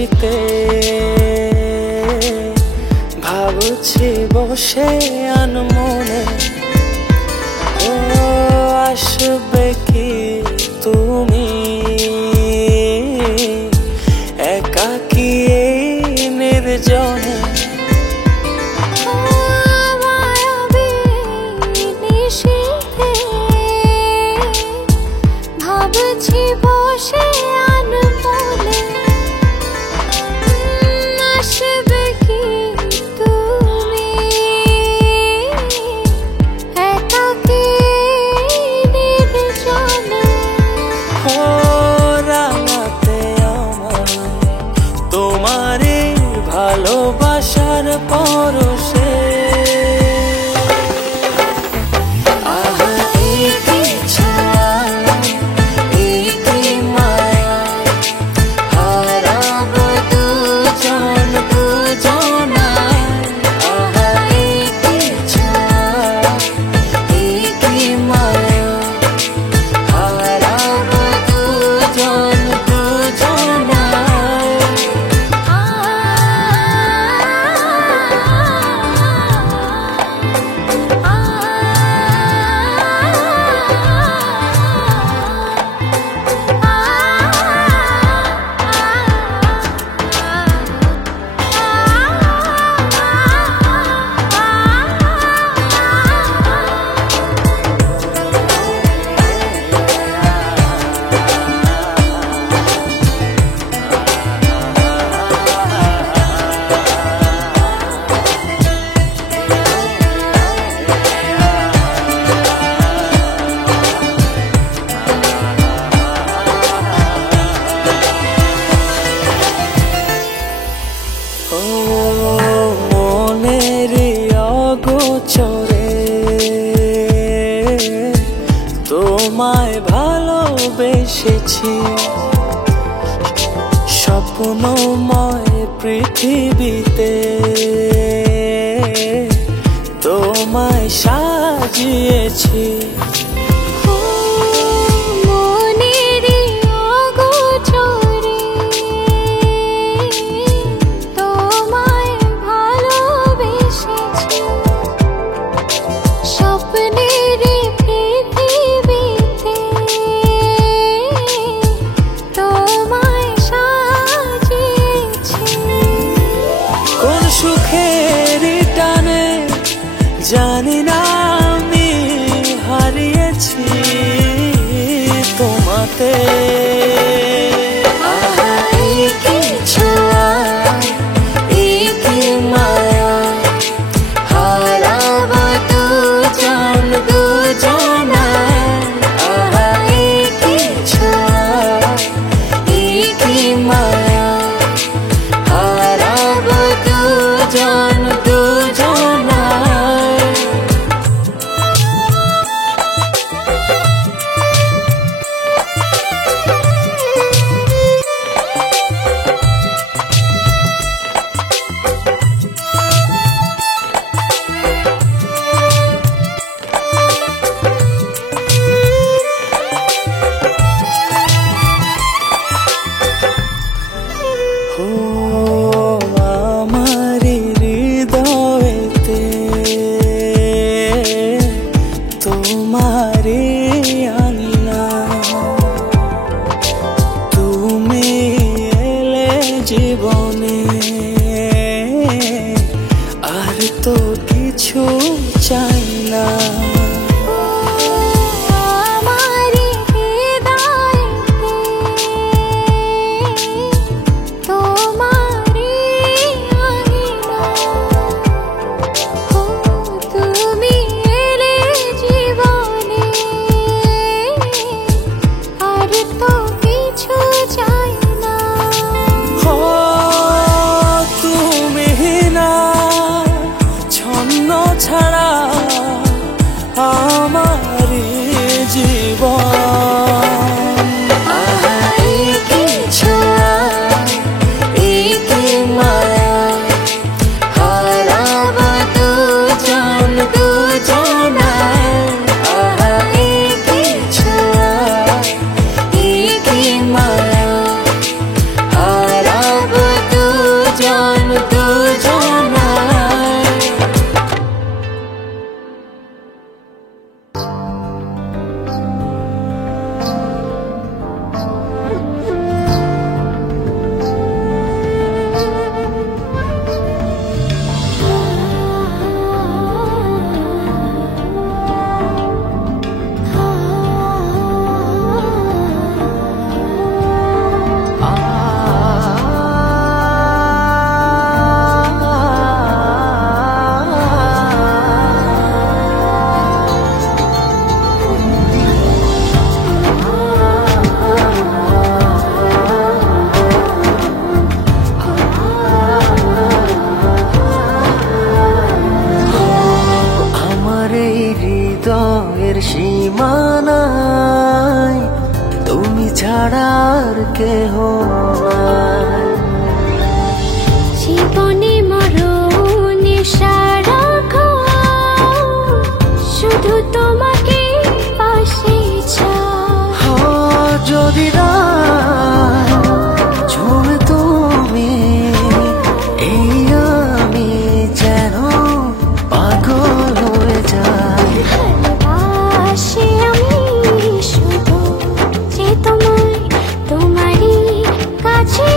নিশিতে ভাবছি বসে আনমনে, ও আসবে কি তুমি একাকী এই নির্জনে। ভাবছি বসে আনমনে, আসবে কি তুমি একাকী নির্জনে। ও রাঙাতে আমায় তোমারে ভালোবাসার পরশে। মনের অগোচরে তোমায় ভালোবেসেছি, স্বপ্নময় পৃথিবীতে তোমায় সাজিয়েছি। সুখের টানে জানি না আমি হারিয়েছি তোমাতে। আমারি হৃদয়েতে তোমারে আনলা, তুমি এলে জীবনে আর তো কিছু চাই না। কেহ নাই। জীবনে মরণে সারাক্ষণ শুধু তোমাকে পাশে চাই। যদি ঝুমে তুমি এই আমি যেন পাগল হয়ে যাই। ভালোবাসি আমি শুধু যে তোমায়, তোমারই কাছে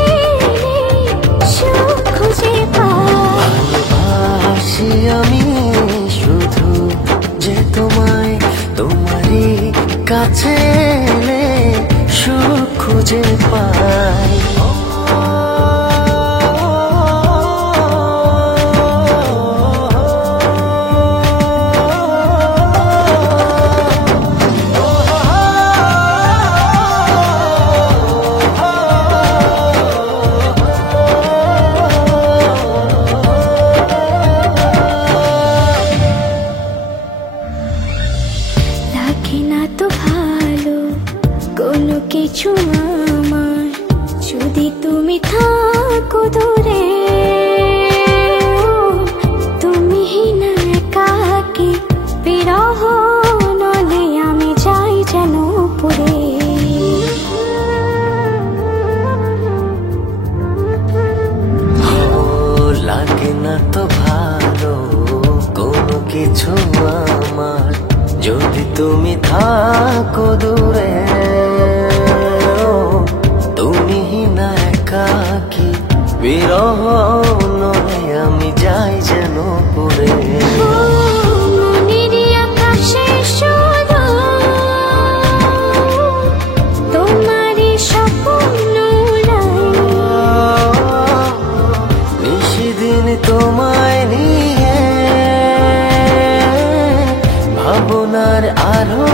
সুখ খুঁজে পাই। ভালোবাসি আমি শুধু যে তোমায়, তোমারই কাছে সুখ খুঁজে পাই। লাগে না তো ভালো কোনো কিছু আমার, যদি তুমি থাকো দূরে। তুমি না একাকী বিরহ নলে আমি যাই যেন পুরে। লাগে না তো ভালো কোনো কিছু আমার, যদি তুমি থাকো দূরে। তুমি না একাকী বিরহ নলে আমি যাই যেন পুরে। মনেরই আকাশে শুধু তোমারই স্বপ্ন নিশিদিন তোমায় নিয়ে ভাবনার আরো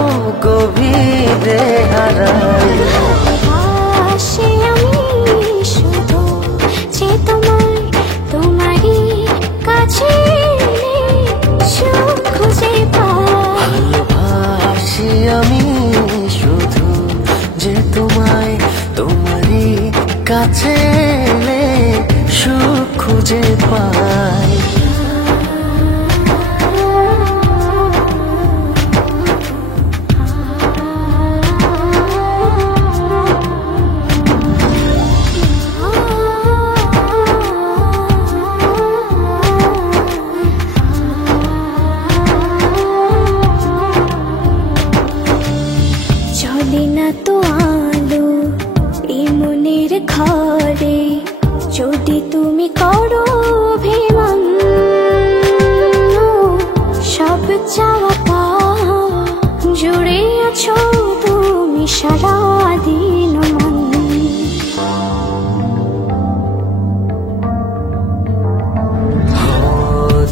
গভীরে হারাই। ভালোবাসি আমি শুধু যে তোমায়, তোমারই কাছে সুখ খুঁজে পাই। ভালোবাসি আমি শুধু যে তোমায়, তোমারই কাছে সুখ খুঁজে পাই। চলে না তো আলো এই মনের ঘরে, যদি তুমি করো অভিমান। সব চাওয়া পাওয়া জুড়ে আছো তুমি সারাদিন মন।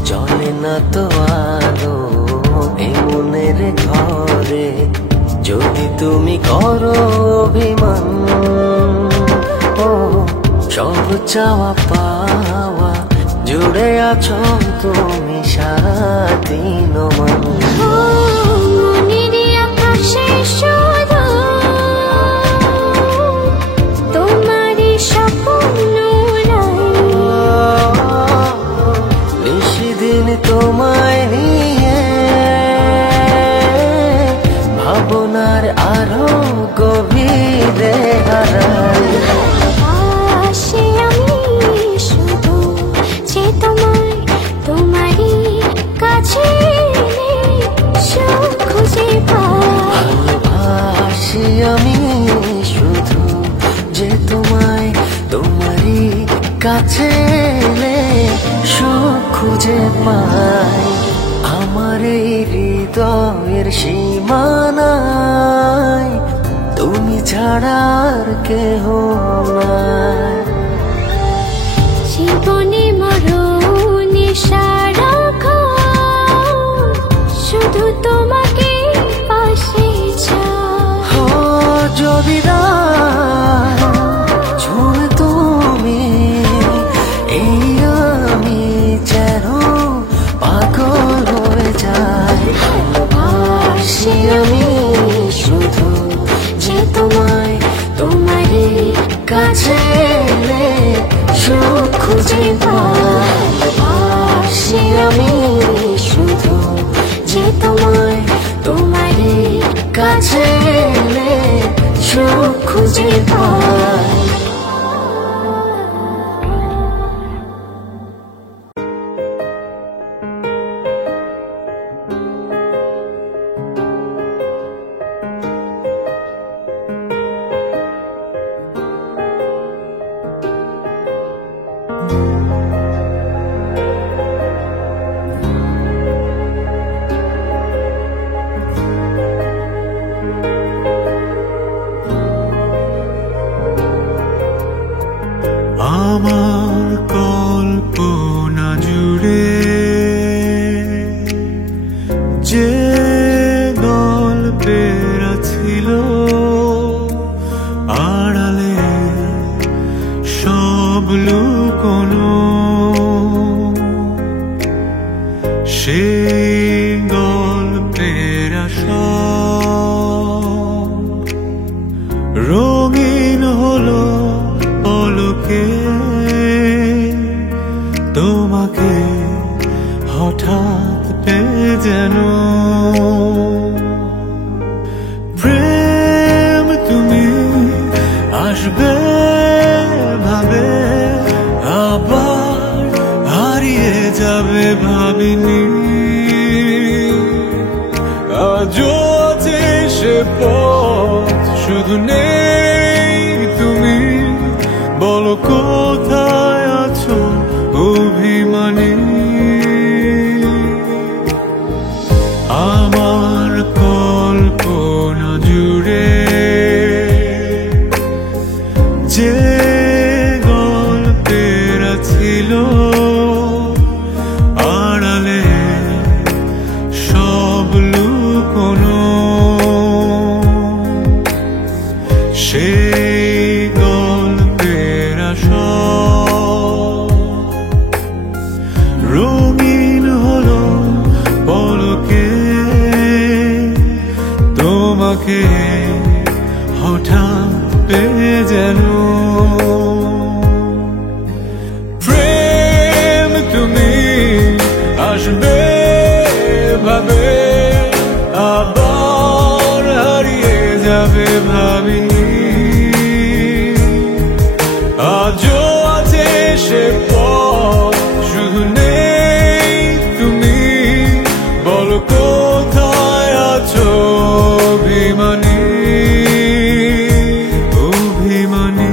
চলে না তো আলো এই মনের ঘরে, যদি তুমি করো অভিমান। সব চাওয়া পাওয়া জুড়ে আছো তুমি সারাদিন মন। মনেরই আকাশে শুধু তোমারই স্বপ্ন নিশিদিন তোমায় নিয়ে ভাবনার আরো গভীরে হারাই। ভালোবাসি আমি শুধু যে তোমায়, তোমারই কাছে সুখ খুঁজে পাই। ভালোবাসি আমি শুধু যে তোমায়, তোমারই কাছে সুখ খুঁজে পাই। আমার এই হৃদয়ের সীমানায় তুমি ছাড়া আর কেহ নাই। জীবনে মরণে সারাক্ষণ শুধু তোমাকে পাশে চাই। যদি ঝুমে তুমি এই আমি যেন পাগল হয়ে যাই। ভালোবাসি আমি শুধু যে তোমায়, তোমারই কাছে এলে সুখ খুঁজে পাই। আসি আমি শুধু যে তোমায়, তোমারই কাছে এলে সুখ খুঁজে পাই। আমার কল্পনা জুড়ে যে গল্পের ছিল আড়ালে সব লুকোনো, সেই গল্পের সব রঙিন হলো পলকে। তোমাকে হঠাৎ পেয়ে যেন প্রেম তুমি আসবে ভাবে, আবার হারিয়ে যাবে ভাবিনি। আজও আছে সে পথ, শুধু নেই তুমি। বলো কোথায় আছো অভিমানী? আমার কল্পনা জুড়ে যে গল্পের ছিল আড়ালে সব লুকোনো, সেই গল্পের সব রঙিন হলো পলকে। তোমাকে হঠাৎ পেয়ে যেন প্রেম তুমি আসবে ভাবে, আবার হারিয়ে যাবে ভাবিনি। আজও আছে সে পথ, শুধু নেই তুমি। বলো কোথায় আছো অভিমানী, অভিমানী।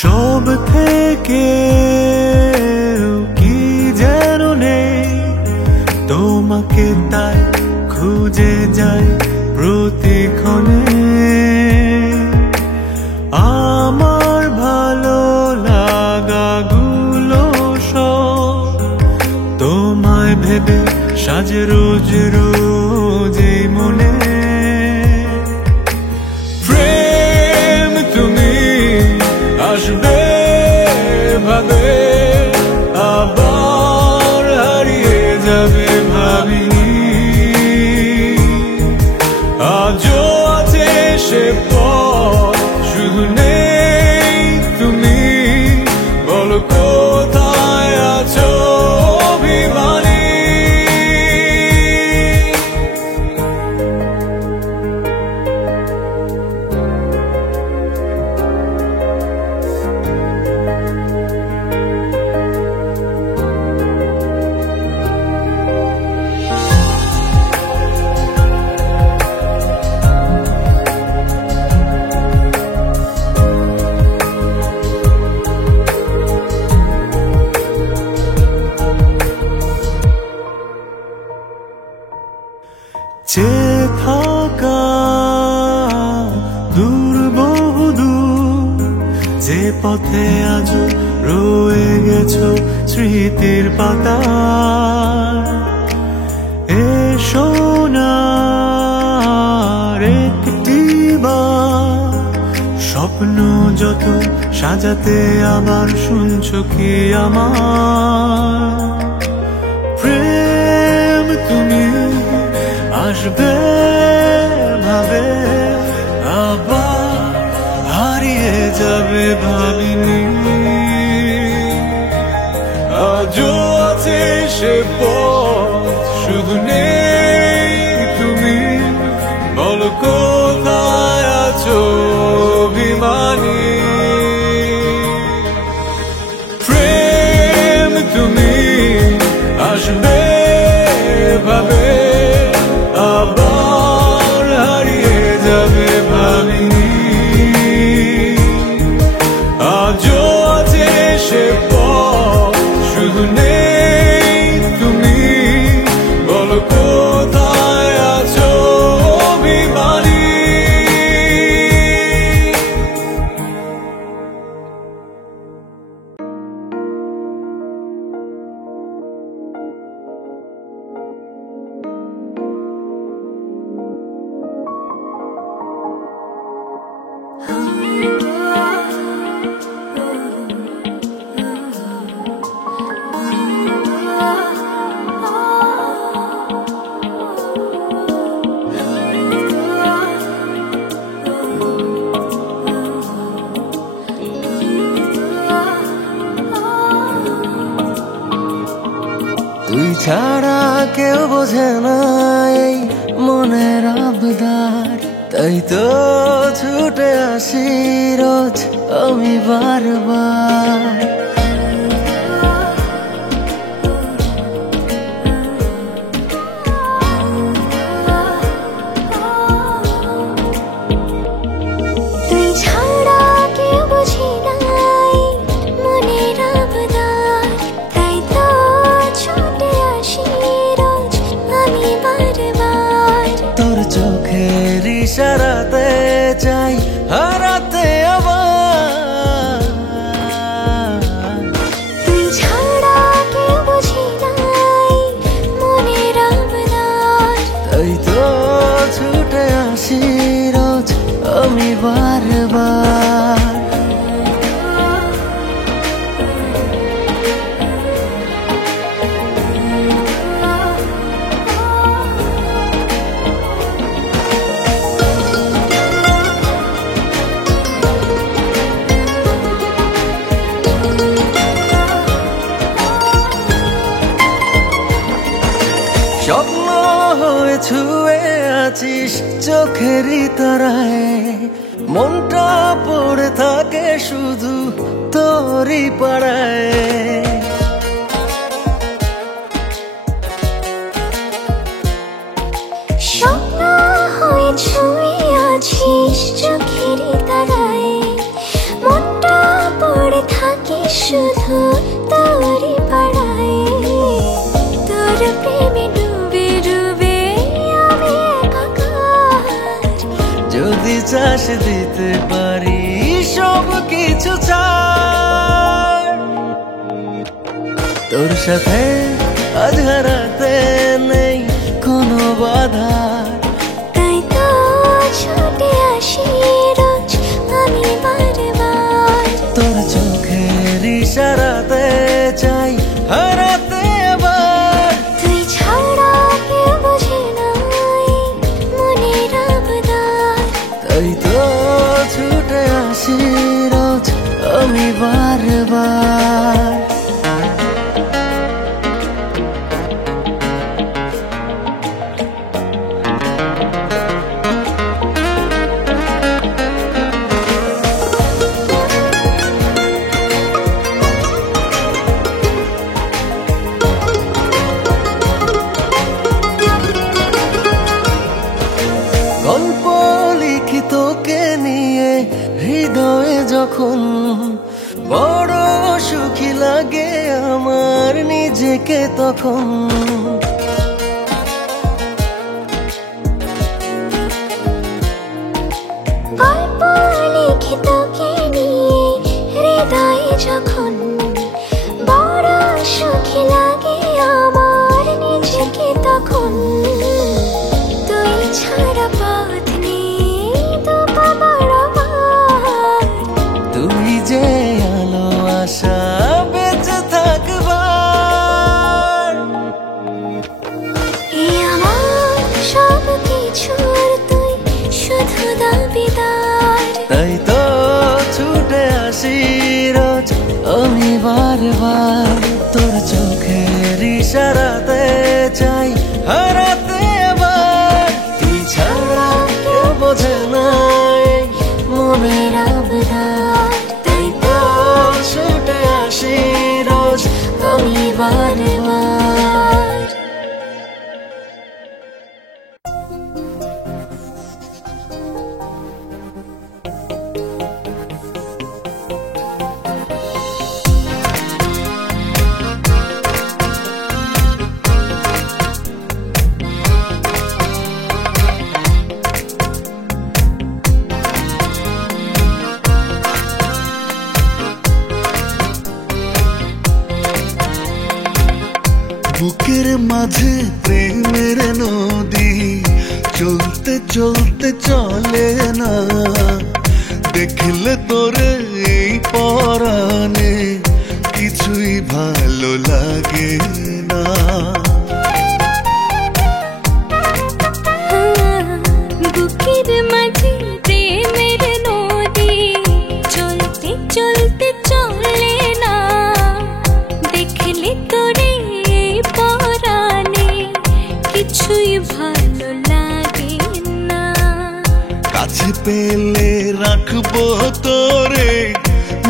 সব থেকে কি যেন নেই, তোমাকে তাই খুঁজে যাই প্রতিক্ষণে। আমার ভালো লাগাগুলো সব তোমায় ভেবে সাজে রোজ রোজ এই মনে। প্রেম তুমি আসবে ভাবে, আবার হারিয়ে যাবে ভাবিনি। আজও আছে সে পথ, শুধু নেই তুমি। বলো কোথায় আছো অভিমানী? চেয়ে থাকা দূর বহুদূর, যে পথে আজ রয়ে গেছো স্মৃতির পাতা এসো না একটি বার স্বপ্ন যত সাজাতে আবার শুনছো কি আমার প্রেম তুমি আসবে ভাবে আবার হারিয়ে যাবে ভাবিনি আজও আছে সে পথ শুধু নেই তুমি বলো কোথায় আছো অভিমানী প্রেম তুমি আসবে ভাবে আবার হারিয়ে যাবে ভাবিনি আজও আছে সে পথ শুধু নেই তুমি বলো কোথায় আছো অভিমানী তুই ছাড়া কেউ বোঝে না এই মনের আবদার তাই তো ছুটে আসি রোজ আমি বারবার তুই ছাড়া কেউ বুঝি নাই মনের আবদার তাই তো ছুটে আসি রোজ আমি বারবার তোর চোখের ইশারাতে চাই হারাতে আবার তুই ছাড়া কেউ বুঝি নাই মনের আবদার তাই তো ছুটে আসি রোজ আমি বারবার স্বপ্ন হয়ে ছুঁয়ে আছিস চোখেরই তারায় মনটা পড়ে থাকে শুধু তোরই পাড়ায় স্বপ্ন হয়ে ছুঁয়ে আছিস চোখেরই তারায় মনটা পড়ে থাকে শুধু তোরই পাড়ায় তোর প্রেমে ডুবে ডুবে আমি একাকার যদি চাষ দিতে পারি সব কিছু ছাড় তোর সাথে আজ হারাতে নেই কোনো বাধা তাই তো ছুটে আসি রোজ আমি বারবার তোর চোখের ইশারাতে চাই হারাতে আবার তুই ছাড়া কেউ বুঝে নাই মনের আবদার তাই তো ছুটে আসি রোজ আমি বারবার গল্প লিখি তোকে নিয়ে হৃদয়ে যখন বড় সুখী লাগে আমার নিজেকে তখন গল্প লিখে তোকে নিয়ে হৃদয়ে যখন বড় সুখী লাগে আমার নিজেকে তখন তুই ছাড়া পথ নেই তো পাবার আমার তুই যে আলো আশা বেঁচে থাকবার এই আমার সব কিছুর তুই শুধু দাবিদার তাই তো ছুটে আসি রোজ আমি বারবার তোর চোখের ইশারাতে চাই হারাতে আবার তুই ছাড়া কেউ বোঝে না এই মনের আবদার তাই তো ছুটে আসি রোজ আমি বারবার বুকের মাঝে প্রেমের নদী চলতে চলতে চলে না দেখলে তোরে এই পরাণে কিছুই ভালো লাগে না বুকের মাঝে প্রেমের নদী চলতে চলতে চলে না দেখলে তোরে পরাণে কিছুই ভালো লাগে না কাছে পেলে রাখবো তোরে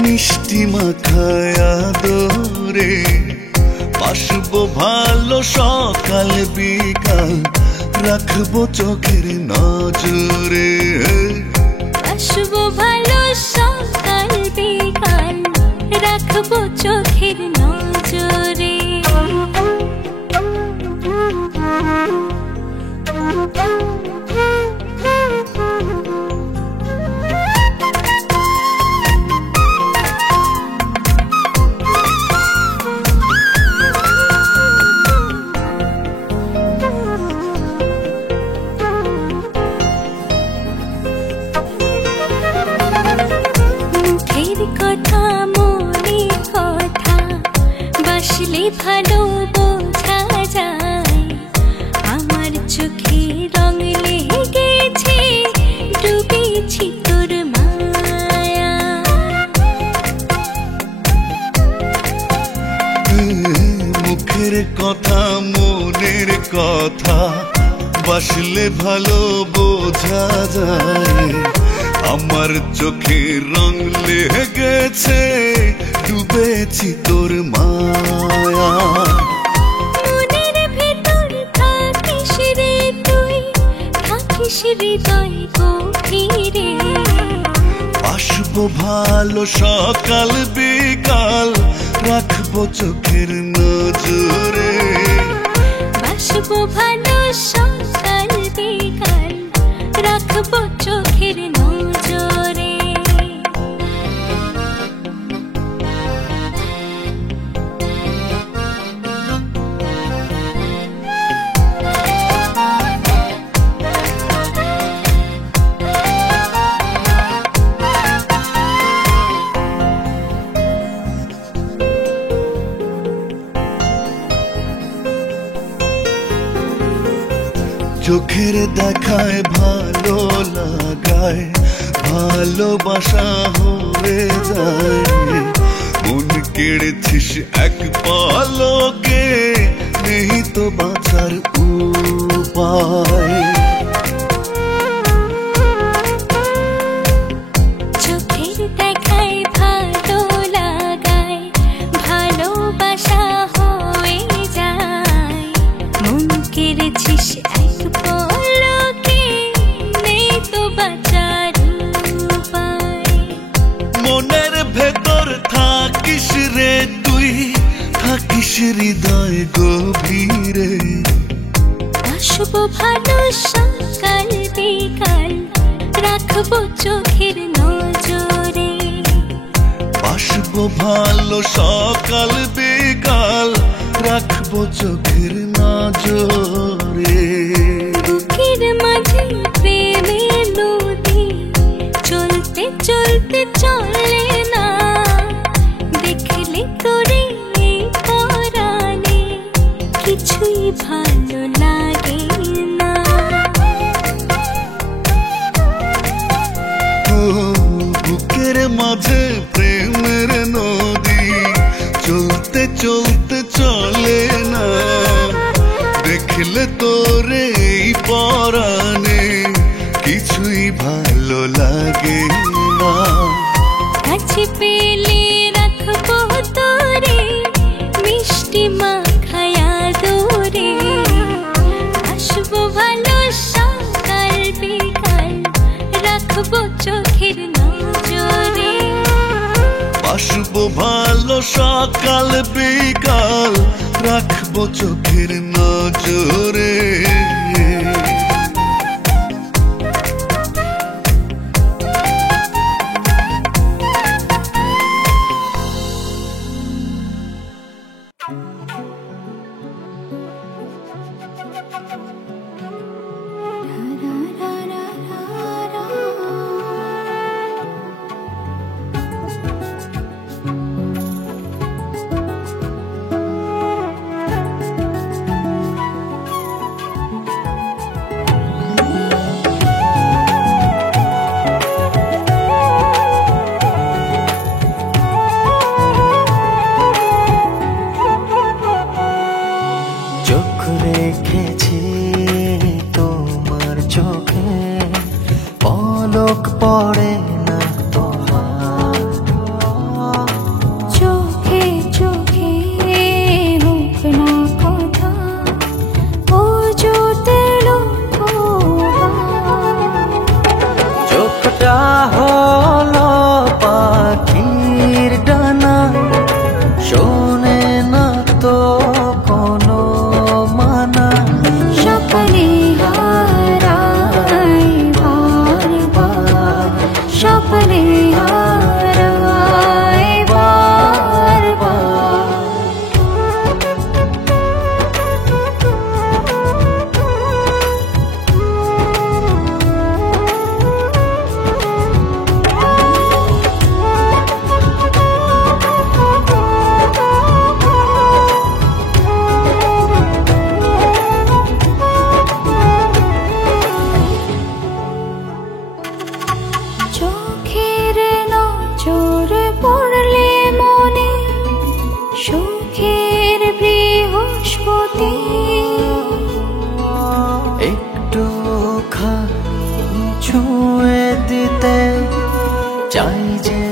মিষ্টি মাখায়া দোরে বাসবো ভালো সকাল বিকাল রাখবো চোখের নজরে আসবো ভালো সকাল বিকাল রাখবো চোখের নজরে মুখের কথা মনে কথা বাসলে ভালো বোঝা যায় আমার চোখে রং লেগেছে ডুবেছি তোর মায়া মুখের কথা মনের কথা বাসলে ভালো বোঝা যায় আমার চোখে রং লেগেছে ডুবেছি তোর মায়া মনের ভেতর থাকিস রে তুই থাকিস হৃদয় গভীরে আসবো ভালো সকাল বিকাল রাখবো চোখের নজরে বাসবো ভালো সকাল বিকাল রাখবো চোখের নজরে চোখের দেখায় ভালো লাগায় ভালোবাসা হয়ে যায় মন কেড়েছিস এক পলকে নেই তো বাঁচার উপায় চোখের দেখায় ভালো লাগায় ভালোবাসা হয়ে যায় মন কেড়েছিস এক পলকে নেই তো বাঁচার উপায় মনের ভেতর থাকিস রে তুই থাকিস হৃদয় গভীরে আসবো ভালো সকাল বিকাল রাখবো চোখের নজরে বাসবো ভালো সকাল বিকাল, রাখবো চোখের নজরে। বুকের মাঝে প্রেমের নদী চলতে চলতে চলে না, দেখলে তোরে এই পরাণে কিছুই ভালো লাগে না। ও বুকের মাঝে প্রেমের নদী চলতে চলতে চলে না, দেখলে তোরে এই পরাণে কিছুই ভালো লাগে না। কাছে পেলে রাখবো তোরে মিষ্টি মাখায়া দোরে, আসবো ভালো সকাল বিকাল, রাখবো চোখের নজরে। বাসবো ভালো সকাল বিকাল, রাখবো চোখের নজরে। চোখ রেখেছি তোমার চোখে, পলক পড়ে না তোমার। চোখে চোখে হোক না কথা, ও জোতে চোখটা হলো পাখির ডানা, শোনে না তো কোনো মানা। সপনে হারাই বারবার, সপনে হারাই বারবার। চোখের নজরে পড়লে মনে সুখের বৃহস্পতি, একটু ছুঁয়ে দিতে চাই যে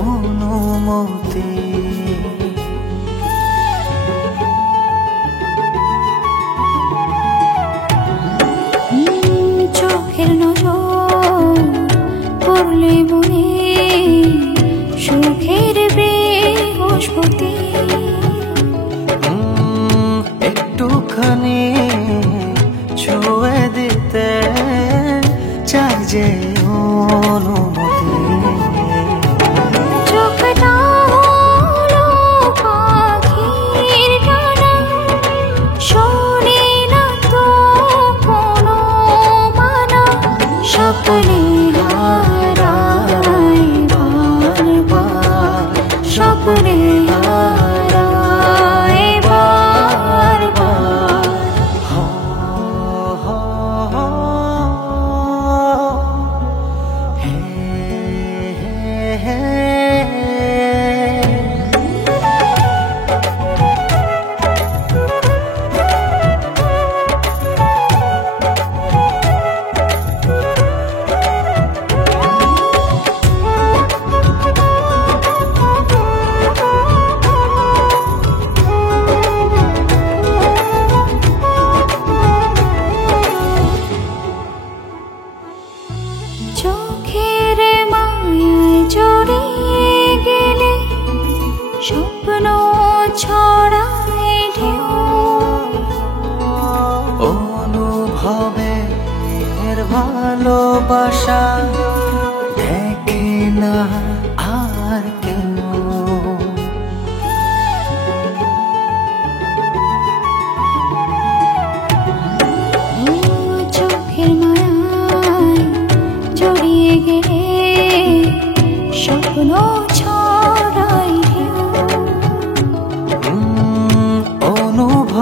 অনুমতি। চোখের নজর পড়লে মনে সুখের বৃহস্পতি। একটুখানি ছুঁয়ে দিতে চাই যে অনুমতি। চোখটা হলো পাখির ডানা, শোনে না তো কোনো মানা। স্বপ্নে হারাই বারবার, স্বপ্নে হারাই বারবার। চোখের মায়ায় জড়িয়ে গেলে স্বপ্ন ছড়ায় ঢেউ, অনুভবে এর ভালোবাসা দেখে না আর কেউ।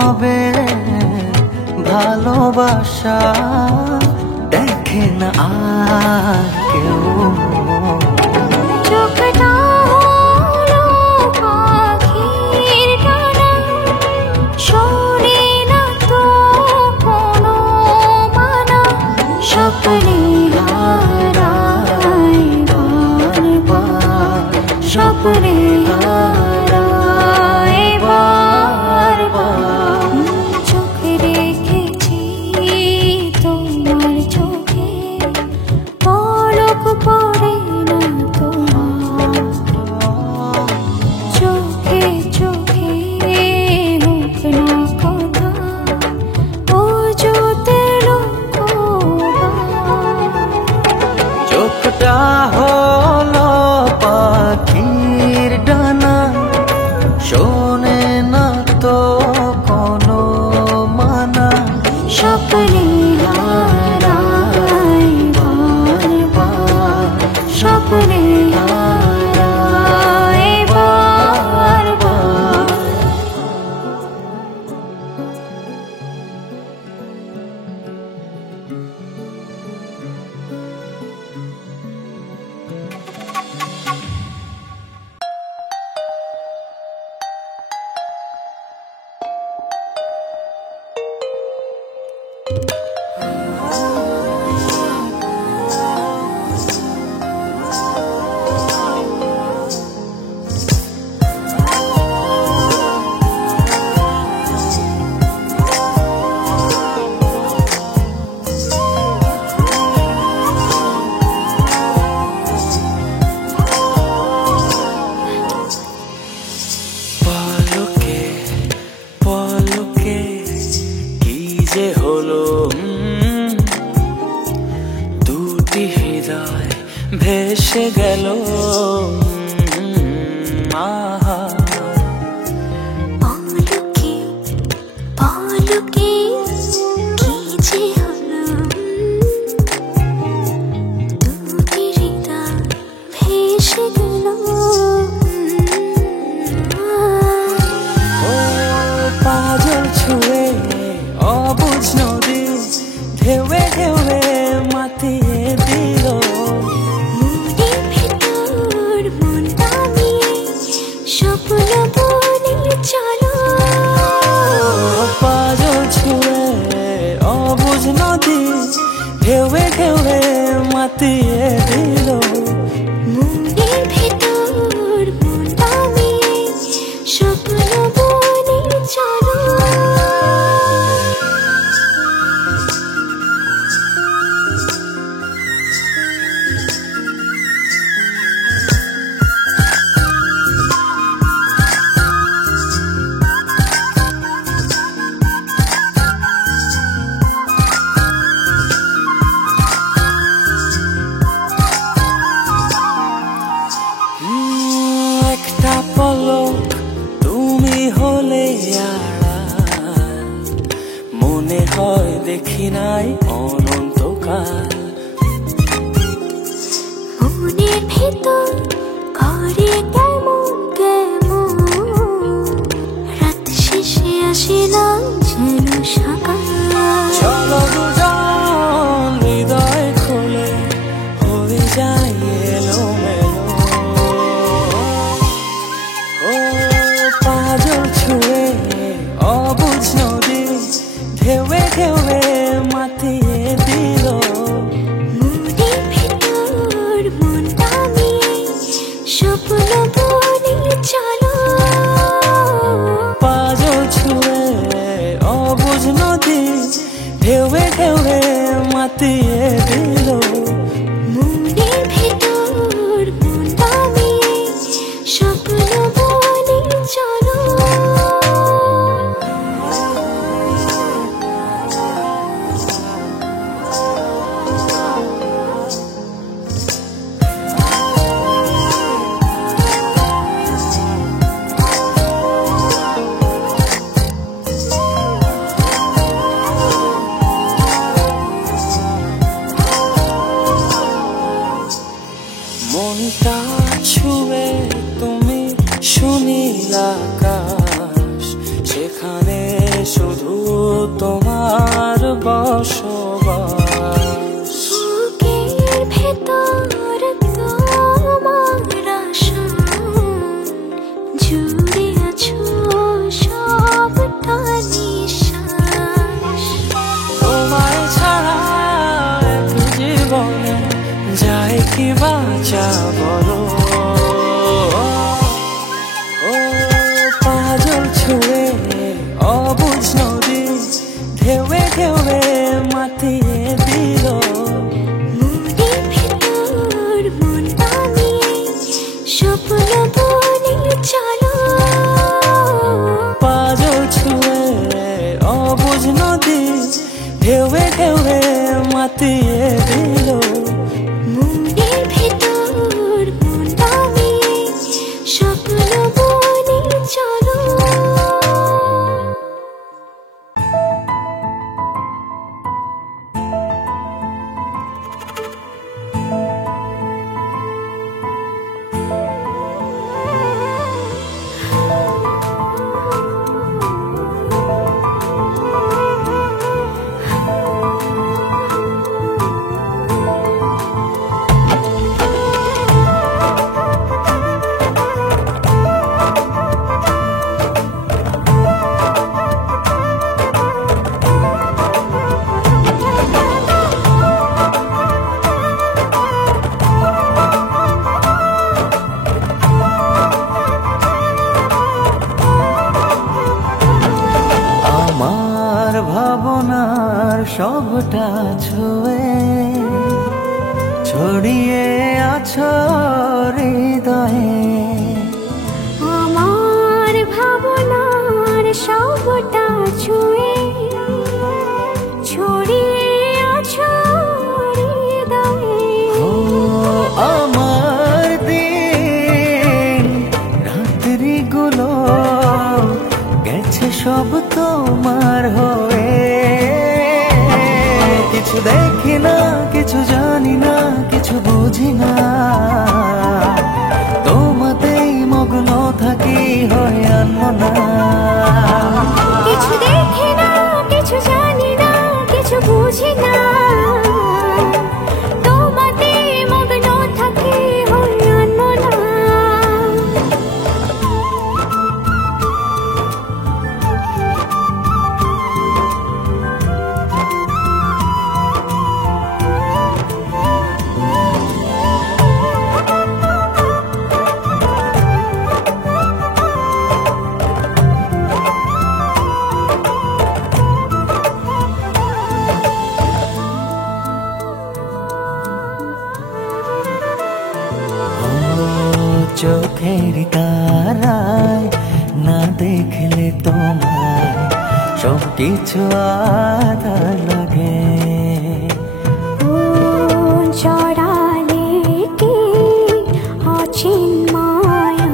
হবে ভালোবাসা দেখে না আর কেউ। চোখটা হলো পাখির ডানা, শোনে না তো কোনো মানা, স্বপ্নে হারায় বারবার, স্বপ্নে হারায় বারবার। চোখে রেখেছি তোমার চোখে, পলক পড়ে না তোমার। চোখে চোখে হোক না কথা, ও জোতে চোখটা হলো পাখির ডানা, শোনে না তো কোনো মানা, স্বপ্নে হারায় বারবার, স্বপ্নে হারায় বারবার। পলকে পলকে কি যে হলো, দুটি হৃদয় ভেসে গেল। আহা পলকে পলকে কি যে হলো, দুটি হৃদয় ভেসে গেল। ও পাজল ছুঁয়ে অবুঝ নদী, ঢেউয়ে ঢেউয়ে মাতিয়ে দিল। মনের ভেতর মনটা নিয়ে স্বপ্ন বনে চলো। পাজল ছুঁয়ে অবুঝ নদী, ঢেউয়ে ঢেউয়ে মাতিয়ে দিল। মনের ভেতর মনটা নিয়ে স্বপ্ন বনে চলো। একটা পলক তুমি হলে আড়াল, মনে হয় দেখি নাই অনন্তকাল। মনের ভেতর করে কেমন কেমন, রাত শেষে আসে না যেন সকাল। চলো দুজন হৃদয় খুলে হয়ে যায় এলোমেলো। ও পাজল ছুঁয়ে অবুঝ নদী, ঢেউয়ে ঢেউয়ে মাতিয়ে দিল। মনের ভেতর মনটা নিয়ে স্বপ্ন বনে চলো। পাজল ছুঁয়ে অবুঝ নদী, ঢেউয়ে ঢেউয়ে মাতিয়ে দিল। মনের ভেতর মনটা নিয়ে স্বপ্ন বনে চলো। নদী ঢেউে ঢেউে মাতিয়ে দিল। মনের ভেতর মনটা মিয়ে স্বপ্ন বনে চলো। আমার ভাবনার সবটা ছুঁয়ে ছড়িয়ে আছো হৃদয়ে। আমার ভাবনার সবটা ছুঁয়ে ছড়িয়ে আছো হৃদয়ে। ও আমার দিন রাত্রিগুলো গেছে সব তোমার হয়ে। কিছু দেখি না, কিছু জানি না, কিছু বুঝি না, তোমাতেই মগ্ন থাকি হয়ে আনমনা। কিছু দেখি না, কিছু জানি না, কিছু বুঝি না, তোমাতে মগ্ন থাকি হয়ে আনমনা। চোখের তারায় না দেখলে তোমায় সব কিছু আধার লাগে। জড়ালে কি অচিন মায়া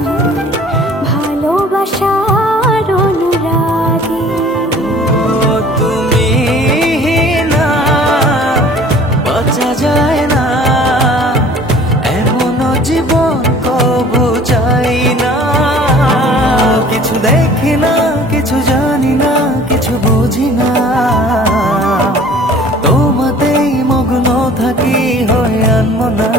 ভালোবাসার অনুরাগে। তুমি না বাঁচা যায় না এমন জীবন কবু চাই না। কিছু দেখি না, কিছু জানি না, কিছু বুঝি না, তোমাতেই মগ্ন থাকি হয়ে আনমনা।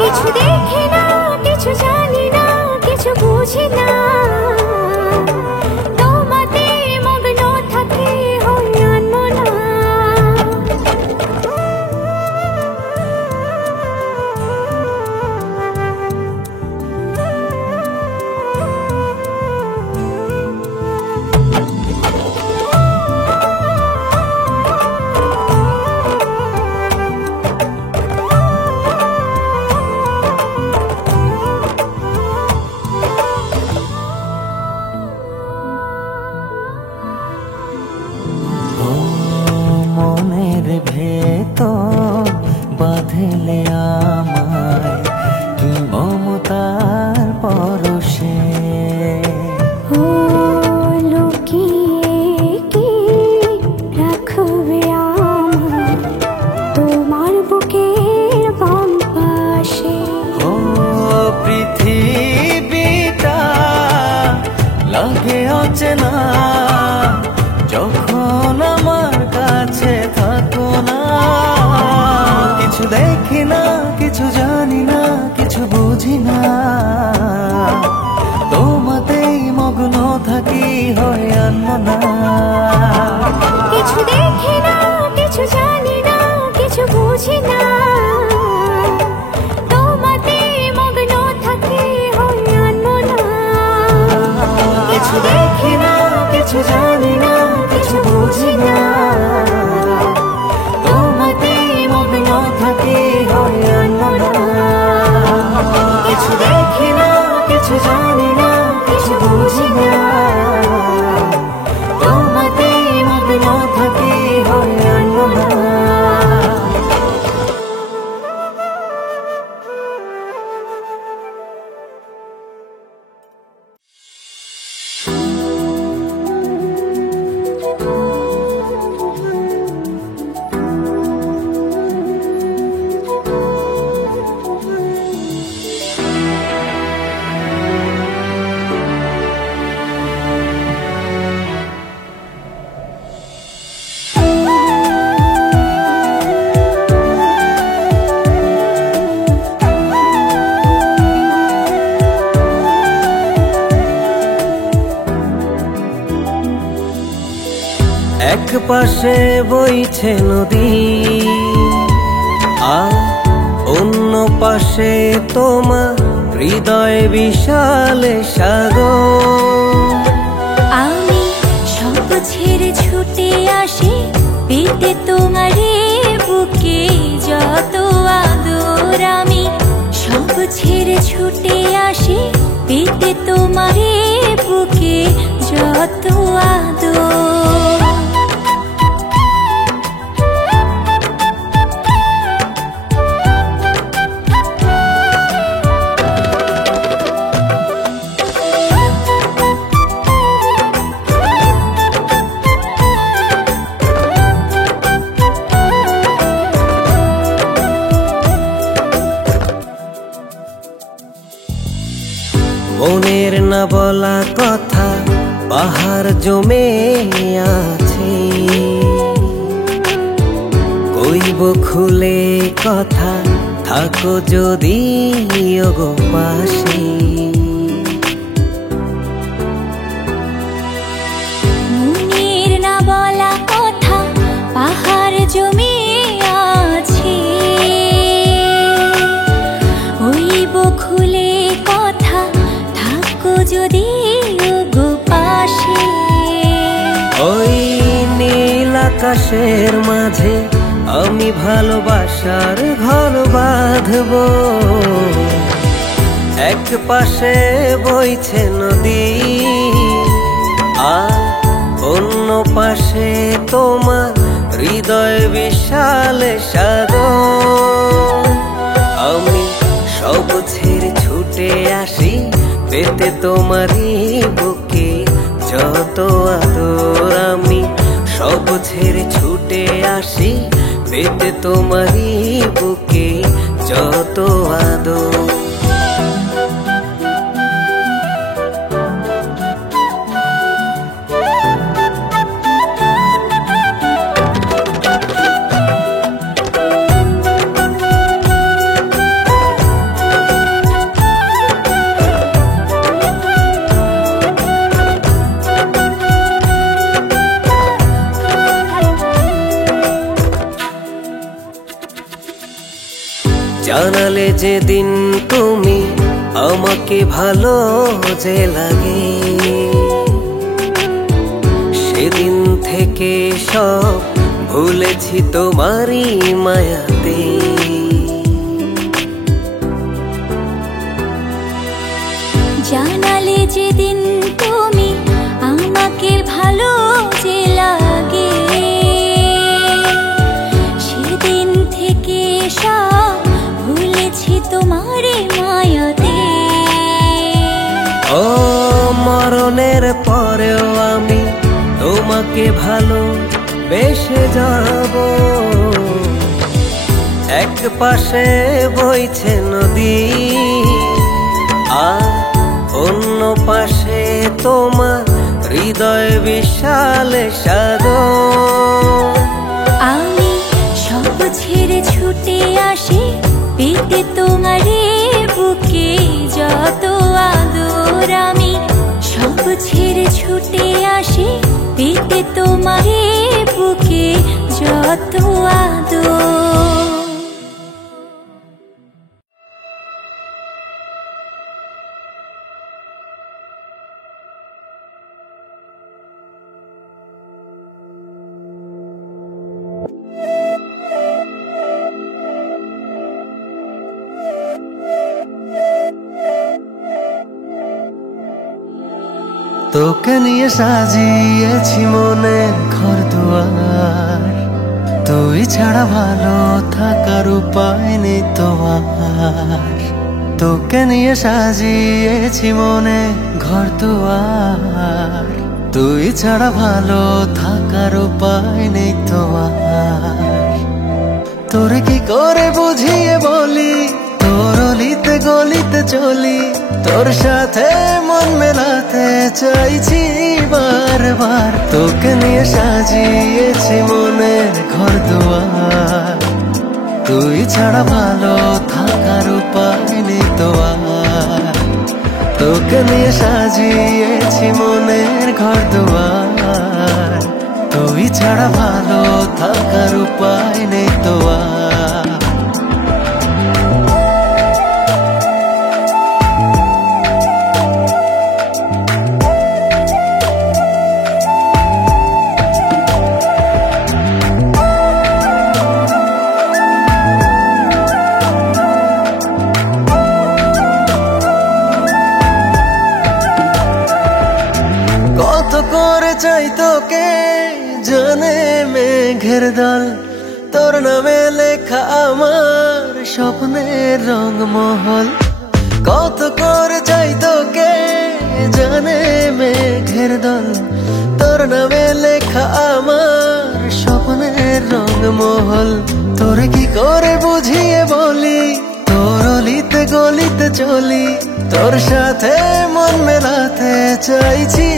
কিছু দেখি না, কিছু জানি না, কিছু বুঝি না, তোমাতে মগ্ন থাকি হয়ে আনমনা। ও মনের ভেতর বাঁধলে আমায় কি মমতার পরশে। ও লুকিয়ে কি রাখবে আমায় তোমার বুকের বাম পাশে। ও পৃথিবীটা লাগে অচেনা যখন আমার কাছে থাকো না। কিছু দেখি না, কিছু জানি না, কিছু বুঝি না, তোমাতেই মগ্ন থাকি হয়ে আনমনা। কিছু দেখি না, কিছু জানি না, কিছু বুঝি না, তোমাতে মগ্ন থাকি হয়ে আনমনা। কিছু দেখি না, কিছু জানি না, কিছু বুঝি না, তোমাতেই মগ্ন থাকি হয়ে আনমনা। এক পাশে বইছে নদী আর অন্য পাশে তোমার হৃদয় বিশাল সাগর। আমি সব ছেড়ে ছুটে আসি পেতে তোমারে বুকে যত আদর। আমি সব ছেড়ে ছুটে আসি পেতে তোমারে বুকে যত আদর। মনের না বলা কথা পাহাড় জমে আছে, কইব খুলে কথা থাকো যদি ওগো পাশে। মনের না বলা কথা পাহাড় জমে আছে, হইব খুলে কথা থাকো যদি ওগো পাশে। ওই নীল আকাশের মাঝে আমি ভালোবাসার ঘর বাঁধব। এক পাশে বইছে নদী আর অন্য পাশে তোমার হৃদয় বিশাল সাগর। আমি সব ছেড়ে ছুটে আসি পেতে তোমারই বুকে যত আদর। আমি সব ছেড়ে ছুটে আসি পেতে তোমারই বুকে যত আদর। জানালে যেদিন তুমি আমাকে ভালো যে লাগে, সেদিন থেকে সব ভুলেছি তোমারই মায়াতে। জানালে যেদিন তুমি আমাকে ভালো যে লাগে, সেদিন থেকে সব ভুলেছি তোমারে মায়াতে। ও মরণের পরেও আমি তোমাকে ভালো বেসে যাব। এক পাশে বইছে নদী আর অন্য পাশে তোমার হৃদয় বিশাল সাগর। আমি সব ছেড়ে ছুটে আসি পেতে তোমারে বুকে যত আদর। আমি সব ছেড়ে ছুটে আসি পেতে তোমারে বুকে যত আদর। তোকে নিয়ে সাজিয়েছি মনের ঘর দুয়ার, তুই ছাড়া ভালো থাকার উপায় নেই তো আর। তোকে নিয়ে সাজিয়েছি মনের ঘর দুয়ার, তুই ছাড়া ভালো থাকার উপায় নেই তো আর। তোরে কি করে বুঝিয়ে বলি, তোর অলিতে গলিতে চলি, তোর সাথে মন মেলাতে চাইছি বারবার। তোকে নিয়ে সাজিয়েছি মনের ঘর দুয়ার, তুই ছাড়া ভালো থাকার উপায় নেই তো আর। তোকে নিয়ে সাজিয়েছি মনের ঘর দুয়ার, তুই ছাড়া ভালো থাকার উপায় নেই তো আর। কত করে চাই তোকে জানে মেঘের দল, তোর নামে লেখা আমার স্বপ্নের রংমহল। কত করে চাই তোকে জানে মেঘের দল, তোর নামে লেখা আমার স্বপ্নের রংমহল। তোরে কি করে বুঝিয়ে বলি, তোর অলিতে গলিতে চলি, তোর সাথে মন মেলাতে চাইছি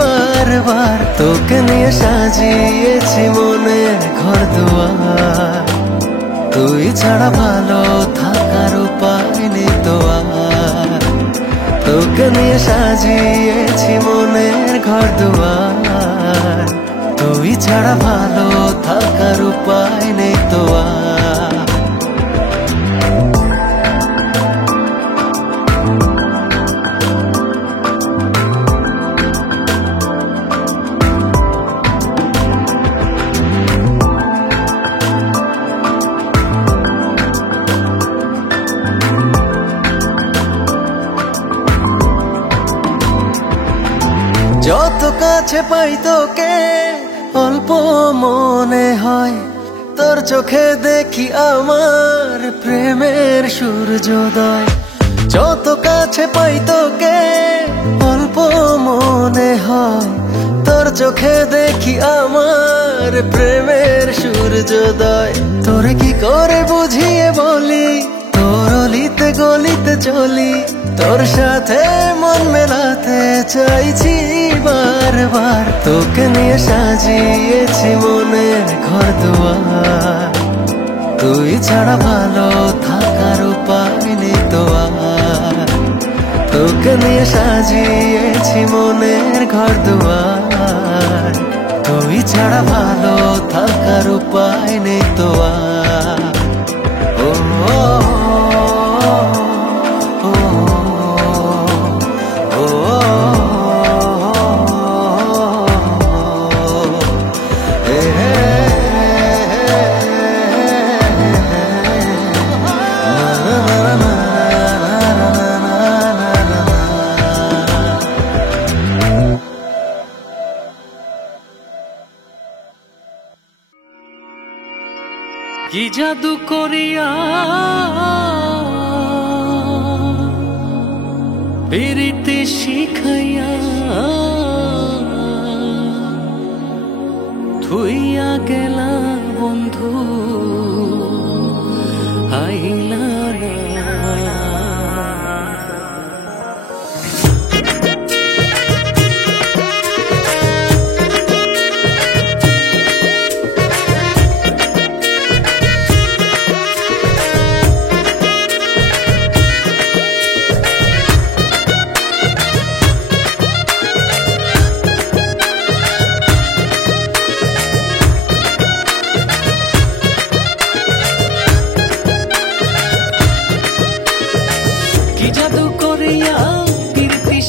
বারবার। তোকে নিয়ে সাজিয়েছি মনের ঘর দুয়ার, তুই ছাড়া ভালো থাকার উপায় নেই তো আর। তোকে নিয়ে সাজিয়েছি মনের ঘর দুয়ার, তুই ছাড়া ভালো থাকার উপায় নেই তো আর। যত কাছে পাই তোকে অল্প মনে হয়, তোর চোখে দেখি আমার প্রেমের সূর্যোদয়। যত কাছে পাই তোকে অল্প মনে হয়, তোর চোখে দেখি আমার প্রেমের সূর্যোদয়। তোরে কি করে বুঝিয়ে বলি, তোর অলিতে গলিতে চলি, তোর সাথে মন মেলাতে চাইছি বারবার। তোকে নিয়ে সাজিয়েছি মনের ঘর দুয়ার, তুই ছাড়া ভালো থাকার উপায় নেই তো আর। তোকে নিয়ে সাজিয়েছি মনের ঘর দুয়ার, তুই ছাড়া ভালো থাকার উপায় নেই তো আর। ও কি জাদু করিয়া পিরিতে শিখাইয়া থুইয়া গেলা বন্ধু আইলা না।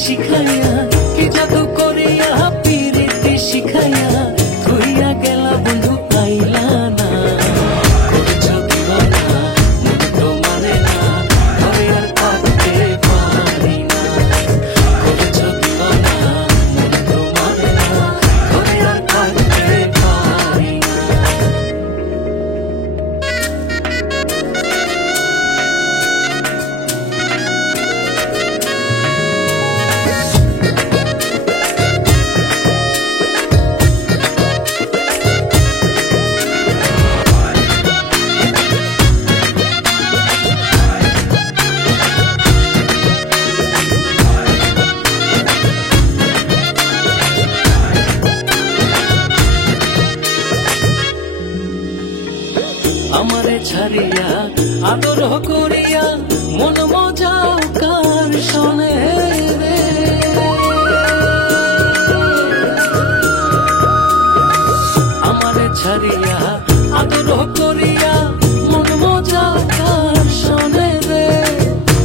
শিখাইয়া কি জাদু করিয়া পিরিতি শিখাইয়া থুইয়া গেলা বন্ধু আইলা না। করেছ দিওয়ানা মন তো মানে না, ঘরে আর থাকতে পারি না। করেছ দিওয়ানা মন তো মানে না, ঘরে আর থাকতে পারি না। আমারে ছাড়িয়া আদর করিয়া মন মজাও কার শোনে রে। আদর করিয়া মন মজা কার শোনে রে।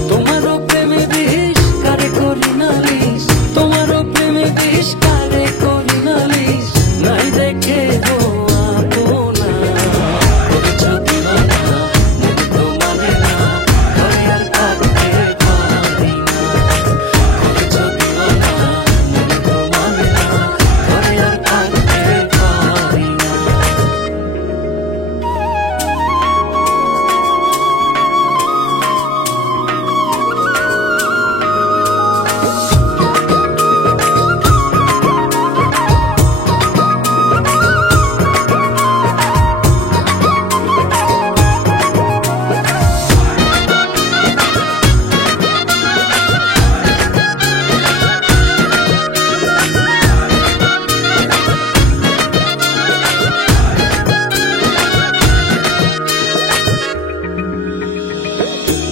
তোমারও প্রেমে বিষ কারে করি নালিশ, তোমারও প্রেমে বিষ কারে করি নালিশ, নাই দেখে গো আপনা করেছ দিওয়ানা, মন তো মানে না, ঘরে আর থাকতে পারি না। করেছ দিওয়ানা, মন তো মানে না, ঘরে আর থাকতে পারি না।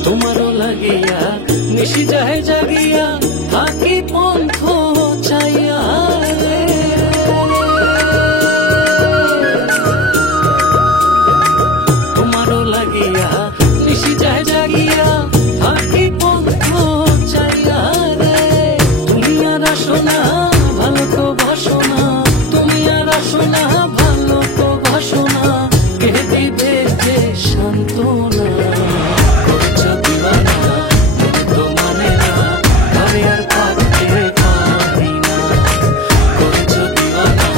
তোমারও লাগিয়া নিশি যায় জাগিয়া থাকি পন্থ চাইয়া রে। তোমারও লাগিয়া নিশি যায় জাগিয়া থাকি পন্থ চাইয়া রে। তুমি আর আসো না, ভালো তো বাসো না, তুমি আর আসো না, ভালো তো বাসো না, কে দিবে যে সান্ত্বনা। করেছ দিওয়ানা, মন তো মানে না, ঘরে আর থাকতে পারি না। করেছ দিওয়ানা,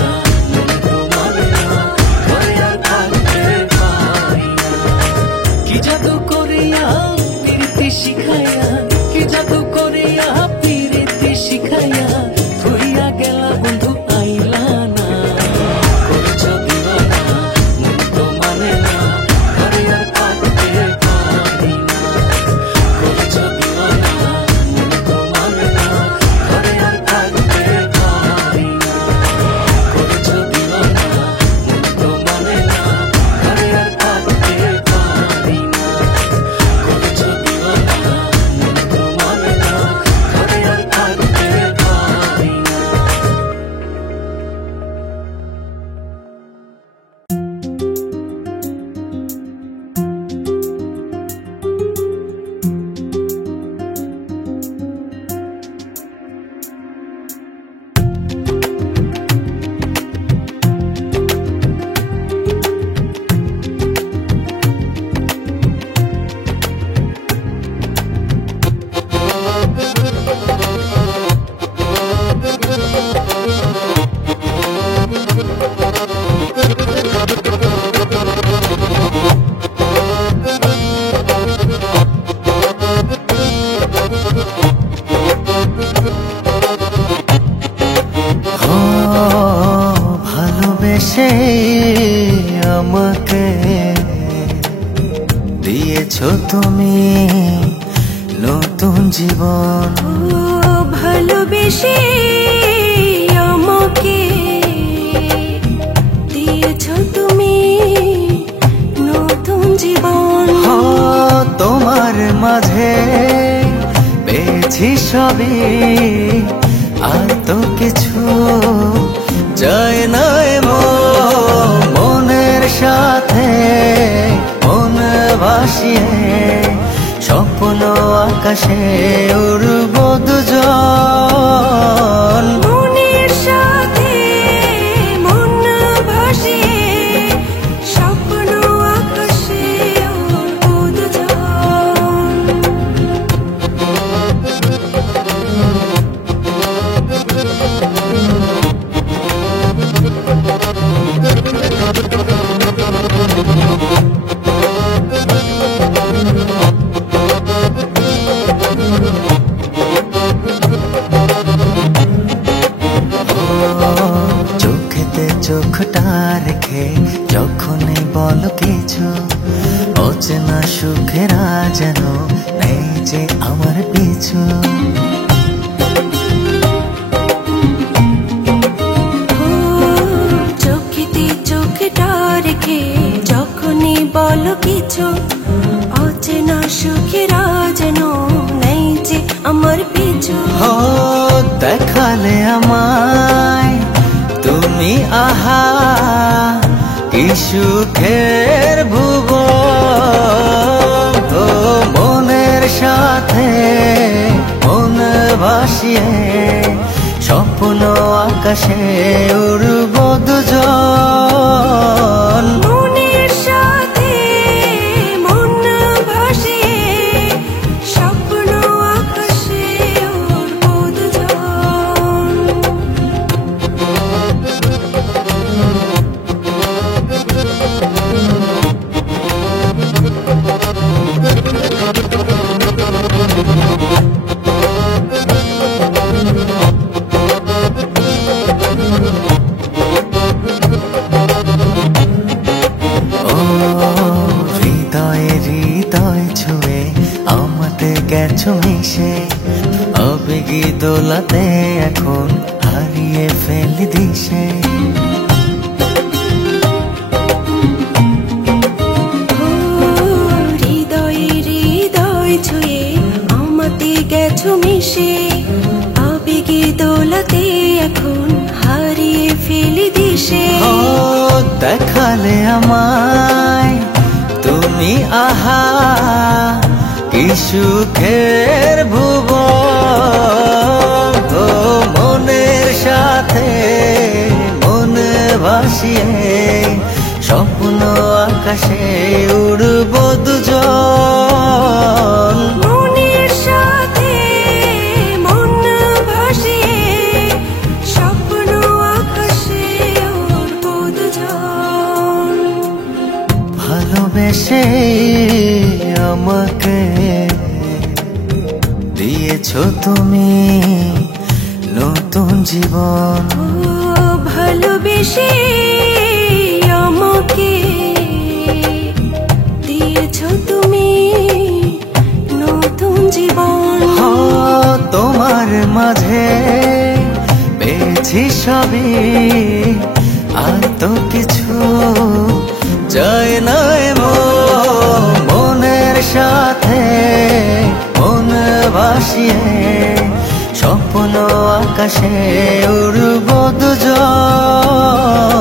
মন তো মানে না, ঘরে আর থাকতে পারি না। কি জাদু করিয়া প্রীতি শিখাইয়া, কি জাদু করিয়া প্রীতি শিখাইয়া, থইয়া গেলা বন্ধু আইলা না। করেছ দিওয়ানা, মন তো মানে না, ঘরে আর থাকতে পারি না। করেছ দিওয়ানা, মন তো মানে না, ঘরে আর থাকতে পারি না। করেছ দিওয়ানা, মন তো মানে না, ঘরে আর থাকতে পারি না। করেছ দিওয়ানা, মন তো মানে না, ঘরে আর থাকতে পারি না। ও ভালোবেসে আমাকে দিয়েছো তুমি নতুন জীবন। ও ভালোবেসে আমাকে দিয়েছো তুমি নতুন জীবন। ও তোমার মাঝে পেয়েছি সবই, আর তো কিছু চাই না মনের সাথে মন ভাসিয়ে স্বপ্ন আকাশে উড়ব দুজন। মনের সাথে মন ভাসিয়ে স্বপ্ন আকাশে উড়ব দুজন। চোখেতে চোখটা রেখে যখনই বলো কিছু, অচেনা সুখেরা যেন নেই যে আমার পিছু। চোখেতে চোখটা রেখে যখনই বলো কিছু, অচেনা সুখেরা যেন নেই যে আমার পিছু। ও দেখালে আমায় তুমি আহা কি সুখের ভুবন, ও মনের সাথে মন ভাসিয়ে স্বপ্ন আকাশে উড়ব দুজন। মনের সাথে মন ভাসিয়ে স্বপ্ন আকাশে উড়ব দুজন। ও হৃদয়ে হৃদয় ছুঁয়ে আমাতে গেছো মিশে, আবেগী দোলাতে এখন হারিয়ে ফেলি দিশে। হৃদয়ে হৃদয় ছুঁয়ে আমাতে গেছো মিশে, আবেগে দোলাতে এখন হারিয়ে ফেলি দিশে। ও দেখালে আমায় তুমি আহা, কি সুখের ভুবন, ও মনের সাথে মন ভাসিয়ে স্বপ্ন আকাশে উড়ব দুজন। মনের সাথে মন ভাসিয়ে স্বপ্ন আকাশে উড়ব দুজন। ভালোবেসে আমাকে দিয়েছো তুমি নতুন জীবন। ও ভালোবেসে আমাকে দিয়েছো তুমি নতুন জীবন। ও তোমার মাঝে পেয়েছি সবই, আর তো কিছু চাই না মনের সাথে মন ভাসিয়ে স্বপ্ন আকাশে উড়ব দুজন।